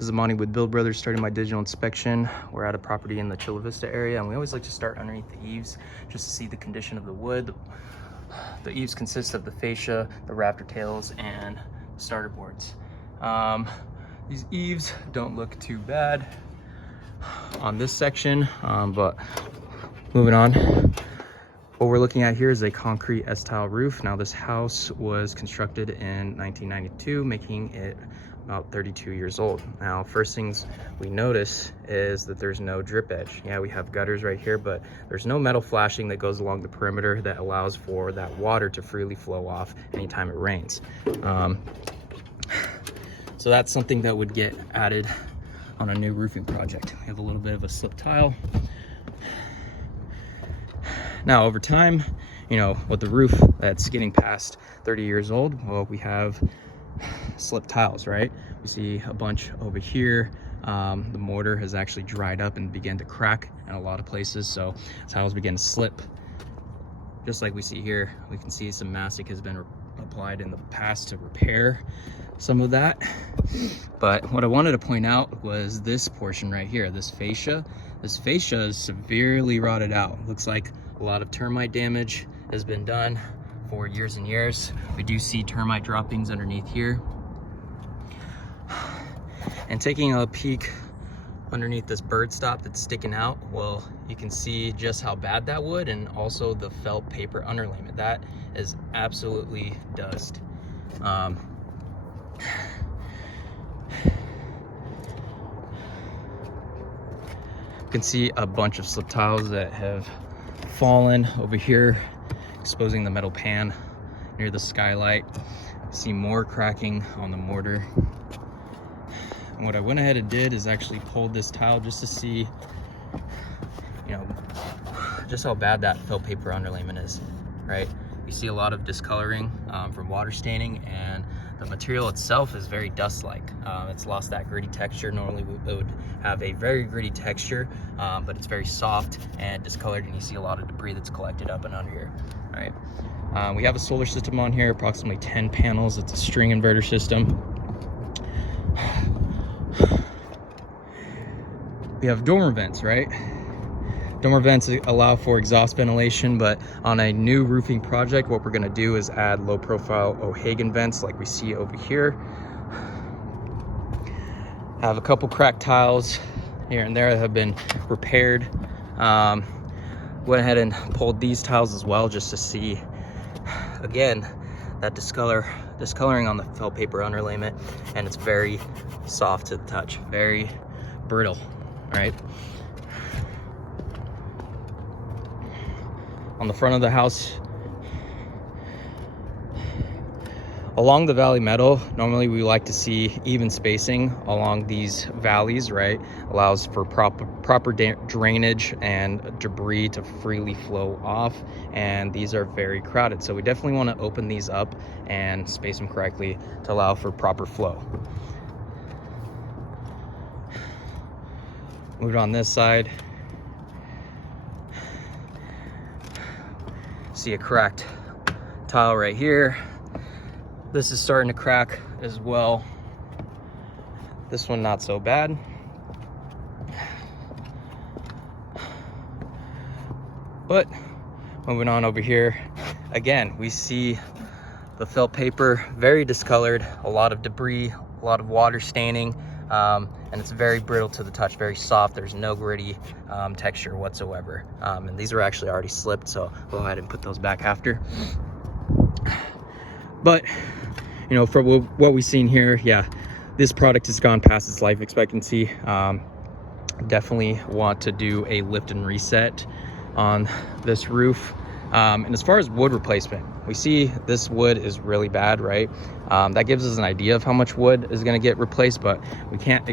This is Monty with Build Brothers, starting my digital inspection. We're at a property in the Chula Vista area, and we always like to start underneath the eaves just to see the condition of the wood. The eaves consist of the fascia, the rafter tails, and the starter boards. These eaves don't look too bad on this section, but moving on. What we're looking at here is a concrete S-tile roof. Now this house was constructed in 1992, making it about 32 years old. Now, first things we notice is that there's no drip edge. Yeah, we have gutters right here, but there's no metal flashing that goes along the perimeter that allows for that water to freely flow off anytime it rains. So that's something that would get added on a new roofing project. We have a little bit of a slip tile. Now, over time, you know, with the roof that's getting past 30 years old, well, we have slip tiles, right? We see a bunch over here. The mortar has actually dried up and began to crack in a lot of places, so tiles begin to slip. Just like we see here, we can see some mastic has been applied in the past to repair some of that. But what I wanted to point out was this portion right here, this fascia. This fascia is severely rotted out. Looks like a lot of termite damage has been done for years and years. We do see termite droppings underneath here. And taking a peek underneath this bird stop that's sticking out, well, you can see just how bad that would, and also the felt paper underlayment. That is absolutely dust. You can see a bunch of slip tiles that have fallen over here, exposing the metal pan near the skylight. See more cracking on the mortar. And what I went ahead and did is actually pulled this tile just to see, you know, just how bad that felt paper underlayment is, right? You see a lot of discoloring from water staining, and the material itself is very dust-like. It's lost that gritty texture. Normally it would have a very gritty texture, but it's very soft and discolored, and you see a lot of debris that's collected up and under here, right? We have a solar system on here, approximately 10 panels. It's a string inverter system. We have dormer vents, right? Dormer vents allow for exhaust ventilation, but on a new roofing project, what we're gonna do is add low profile O'Hagan vents like we see over here. Have a couple cracked tiles here and there that have been repaired. Went ahead and pulled these tiles as well just to see, again, that discoloring on the felt paper underlayment, and it's very soft to the touch, very brittle, right? On the front of the house, along the valley metal, normally we like to see even spacing along these valleys, right? Allows for proper drainage and debris to freely flow off, and these are very crowded. So we definitely want to open these up and space them correctly to allow for proper flow. Moving on this side, see a cracked tile right here. This is starting to crack as well. This one not so bad. But moving on over here, again, we see the felt paper very discolored, a lot of debris, a lot of water staining, and it's very brittle to the touch, very soft. There's no gritty texture whatsoever. And these are actually already slipped, so go ahead and put those back after. But, you know, for what we've seen here, yeah, this product has gone past its life expectancy. Definitely want to do a lift and reset on this roof. And as far as wood replacement, we see this wood is really bad, right? That gives us an idea of how much wood is going to get replaced, but we can't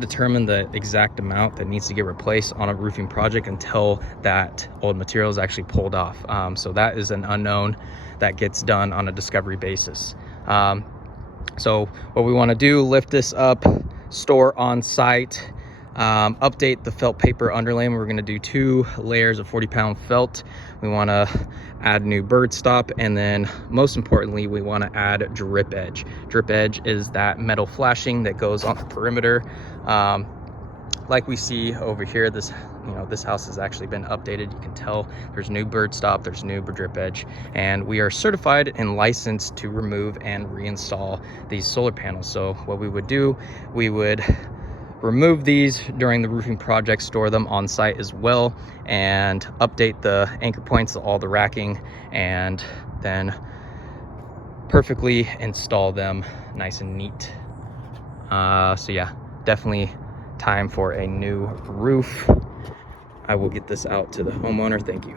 determine the exact amount that needs to get replaced on a roofing project until that old material is actually pulled off. So that is an unknown that gets done on a discovery basis. So what we want to do, lift this up, store on site, Update the felt paper underlayment. We're going to do 2 layers of 40-pound felt. We want to add new bird stop, and then most importantly we want to add drip edge. Drip edge is that metal flashing that goes on the perimeter. Like we see over here, this house has actually been updated. You can tell there's new bird stop, there's new drip edge, and we are certified and licensed to remove and reinstall these solar panels. So what we would do, we would remove these during the roofing project, store them on site as well, and update the anchor points, all the racking, and then perfectly install them nice and neat. So yeah, definitely time for a new roof. I will get this out to the homeowner. Thank you.